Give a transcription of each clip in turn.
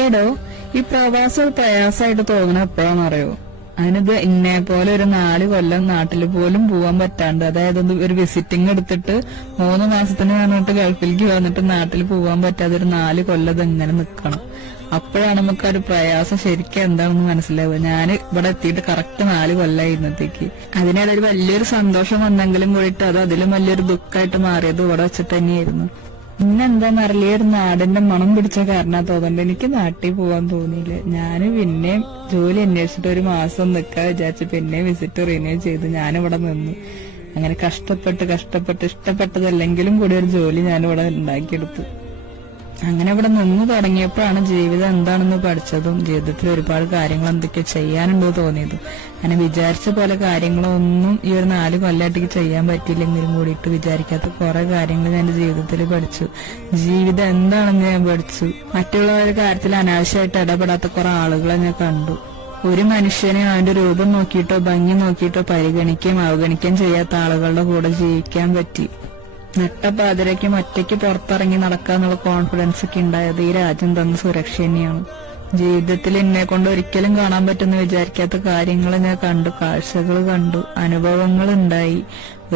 ഏടോ ഈ പ്രവാസം പ്രയാസമായിട്ട് തോന്നണ എപ്പോഴാണെന്നറിയോ? അതിനിത് ഇന്നെ പോലെ ഒരു 4 കൊല്ലം നാട്ടിൽ പോലും പോവാൻ പറ്റാണ്ട്, അതായത് ഒരു വിസിറ്റിംഗ് എടുത്തിട്ട് 3 മാസത്തിന് പറഞ്ഞിട്ട് ഗൾഫിലേക്ക് വന്നിട്ട് നാട്ടിൽ പോവാൻ പറ്റാതെ ഒരു 4 കൊല്ലം ഇങ്ങനെ നിക്കണം. അപ്പോഴാണ് നമുക്ക് ഒരു പ്രയാസം ശരിക്കും എന്താണെന്ന് മനസ്സിലാവുക. ഞാൻ ഇവിടെ എത്തിയിട്ട് കറക്റ്റ് 4 കൊല്ലമായി ഇന്നത്തേക്ക്. അതിനിടയിൽ വലിയൊരു സന്തോഷം വന്നെങ്കിലും കൂടിയിട്ട് അത് അതിലും വലിയൊരു ദുഃഖമായിട്ട് മാറിയത് ഇവിടെ വെച്ചിട്ട് തന്നെയായിരുന്നു. ഇന്നെന്താന്നറിയില്ല, ഒരു നാടിന്റെ മണം പിടിച്ച കാരണ തോന്നുന്നുണ്ട് എനിക്ക് നാട്ടിൽ പോവാൻ തോന്നിയില്ല. ഞാന് പിന്നെയും ജോലി അന്വേഷിച്ചിട്ട് ഒരു മാസം നിൽക്കാൻ വിചാരിച്ചു. പിന്നെ വിസിറ്റ് റിന്യൂ ചെയ്ത് ഞാനിവിടെ നിന്നു. അങ്ങനെ കഷ്ടപ്പെട്ട് ഇഷ്ടപ്പെട്ടതല്ലെങ്കിലും കൂടി ഒരു ജോലി ഞാനിവിടെ ഉണ്ടാക്കിയെടുത്തു. അങ്ങനെ ഇവിടെ നിന്ന് തുടങ്ങിയപ്പോഴാണ് ജീവിതം എന്താണെന്ന് പഠിച്ചതും ജീവിതത്തിൽ ഒരുപാട് കാര്യങ്ങൾ എന്തൊക്കെ ചെയ്യാനുണ്ടോ തോന്നിയതും. അങ്ങനെ വിചാരിച്ച പോലെ കാര്യങ്ങളൊന്നും ഈ ഒരു 4 കൊല്ലമായിട്ട് ചെയ്യാൻ പറ്റിയില്ലെങ്കിലും കൂടിയിട്ട് വിചാരിക്കാത്ത കുറെ കാര്യങ്ങൾ ഞാൻ എന്റെ ജീവിതത്തിൽ പഠിച്ചു. ജീവിതം എന്താണെന്ന് ഞാൻ പഠിച്ചു. മറ്റുള്ളവരുടെ കാര്യത്തിൽ അനാവശ്യമായിട്ട് ഇടപെടാത്ത കുറെ ആളുകളെ ഞാൻ കണ്ടു. ഒരു മനുഷ്യനെ അവന്റെ രൂപം നോക്കിയിട്ടോ ഭംഗി നോക്കിയിട്ടോ പരിഗണിക്കുകയും അവഗണിക്കുകയും ചെയ്യാത്ത ആളുകളുടെ കൂടെ ജീവിക്കാൻ പറ്റി. നട്ടപ്പാതിരയ്ക്കും ഒറ്റയ്ക്ക് പുറത്തിറങ്ങി നടക്കാന്നുള്ള കോൺഫിഡൻസ് ഒക്കെ ഉണ്ടായത് ഈ രാജ്യം തന്ന സുരക്ഷ തന്നെയാണ്. ജീവിതത്തിൽ എന്നെ കൊണ്ട് ഒരിക്കലും കാണാൻ പറ്റുന്ന വിചാരിക്കാത്ത കാര്യങ്ങൾ ഞാൻ കണ്ടു, കാഴ്ചകൾ കണ്ടു, അനുഭവങ്ങൾ ഉണ്ടായി,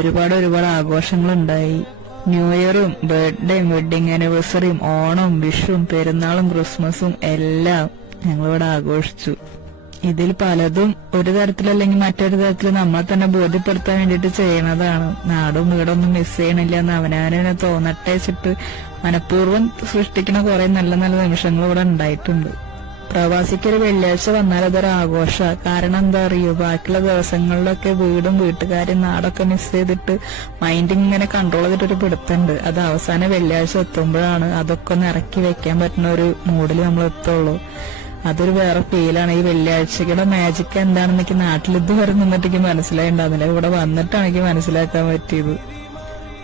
ഒരുപാട് ആഘോഷങ്ങൾ ഉണ്ടായി. ന്യൂ ഇയറും ബർത്ത്ഡേയും വെഡിങ് ആനിവേഴ്സറിയും ഓണവും വിഷുവും പെരുന്നാളും ക്രിസ്മസും എല്ലാം ഞങ്ങളിവിടെ ആഘോഷിച്ചു. ഇതിൽ പലതും ഒരു തരത്തിലല്ലെങ്കിൽ മറ്റൊരു തരത്തിൽ നമ്മളെ തന്നെ ബോധ്യപ്പെടുത്താൻ വേണ്ടിയിട്ട് ചെയ്യണതാണ്. നാടും വീടൊന്നും മിസ് ചെയ്യണില്ല എന്ന് അവനാനെ തോന്നട്ടെ വെച്ചിട്ട് മനഃപൂർവ്വം സൃഷ്ടിക്കുന്ന കുറെ നല്ല നിമിഷങ്ങൾ ഇവിടെ ഉണ്ടായിട്ടുണ്ട്. പ്രവാസിക്കൊരു വെള്ളിയാഴ്ച വന്നാൽ അതൊരു ആഘോഷ. കാരണം എന്താ അറിയോ, ബാക്കിയുള്ള ദിവസങ്ങളിലൊക്കെ വീടും വീട്ടുകാരും നാടൊക്കെ മിസ് ചെയ്തിട്ട് മൈൻഡ് ഇങ്ങനെ കൺട്രോൾ ചെയ്തിട്ടൊരു പിടുത്തുണ്ട്. അത് അവസാനം വെള്ളിയാഴ്ച എത്തുമ്പോഴാണ് അതൊക്കെ ഒന്ന് ഇറക്കി വെക്കാൻ പറ്റുന്ന ഒരു മൂഡിൽ നമ്മൾ എത്തുള്ളൂ. അതൊരു വേറെ ഫീലാണ്. ഈ വെള്ളിയാഴ്ചയുടെ മാജിക് എന്താണെന്ന് എനിക്ക് നാട്ടിൽ ഇതുവരെ നിന്നിട്ട് എനിക്ക് മനസ്സിലായിണ്ടാകുന്നില്ല. ഇവിടെ വന്നിട്ടാണ് എനിക്ക് മനസ്സിലാക്കാൻ പറ്റിയത്.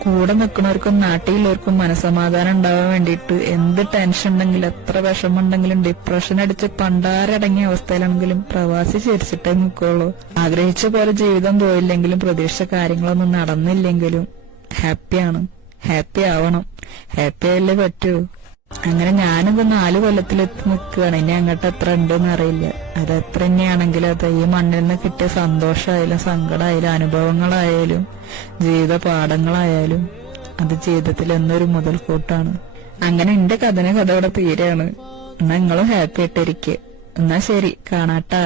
കൂടെ നിൽക്കുന്നവർക്കും നാട്ടിലുള്ളവർക്കും മനസ്സമാധാനം ഉണ്ടാവാൻ വേണ്ടിയിട്ട് എന്ത് ടെൻഷൻ ഉണ്ടെങ്കിലും എത്ര വിഷമുണ്ടെങ്കിലും ഡിപ്രഷൻ അടിച്ച് പണ്ടാരടങ്ങിയ അവസ്ഥയിലാണെങ്കിലും പ്രവാസി ചിരിച്ചിട്ടേ നിൽക്കുള്ളൂ. ആഗ്രഹിച്ച പോലെ ജീവിതം പോയില്ലെങ്കിലും പ്രതീക്ഷിച്ച കാര്യങ്ങളൊന്നും നടന്നില്ലെങ്കിലും ഹാപ്പിയാണ്. ഹാപ്പി ആവണം. ഹാപ്പി ആയല്ലേ പറ്റൂ. അങ്ങനെ ഞാനിത് 4 കൊല്ലത്തിലെത്തി നിൽക്കുകയാണ്. ഇനി അങ്ങോട്ട് എത്ര ഉണ്ടെന്ന് അറിയില്ല. അത് എത്ര തന്നെയാണെങ്കിലും അത് ഈ മണ്ണിൽ നിന്ന് കിട്ടിയ സന്തോഷമായാലും സങ്കടമായാലും അനുഭവങ്ങളായാലും ജീവിത പാഠങ്ങളായാലും അത് ജീവിതത്തിൽ എന്നൊരു മുതൽക്കൂട്ടാണ്. അങ്ങനെ എന്റെ കഥ ഇവിടെ തീരെയാണ്. എന്നാ നിങ്ങളും ഹാപ്പി ആയിട്ടിരിക്കുക. എന്നാ ശരി, കാണാട്ടാ.